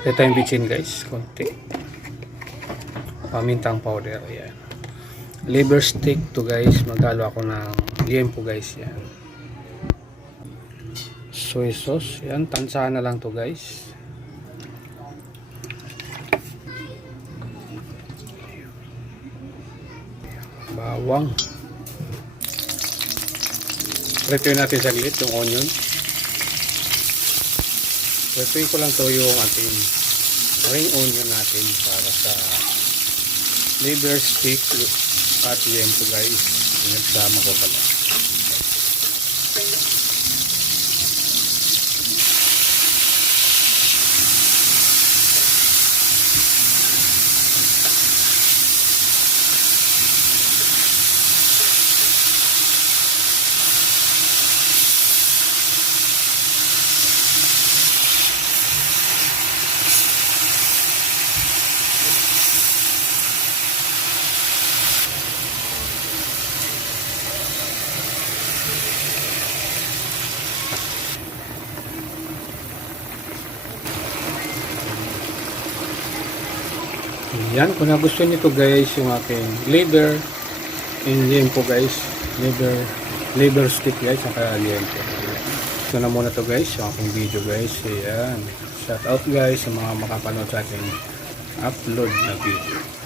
Ito yung bitchin guys, konti. Pamintang powder, yan. Liver stick to guys, maghalo ako ng liempo guys, yan. Soy sauce, yan, tansahan na lang to guys. Bawang. Prepare natin saglit yung onion. Prepare ko lang to yung ating ring onion natin para sa liver stick at liempo guys. Pinagsama ko pala. Yan, kung nagustuhan nyo to guys, yung aking liver and liempo guys, liver stick guys, saka liempo. Ito na muna to guys, yung aking video guys. Yan, shout out guys sa mga makapanood sa ating upload na video.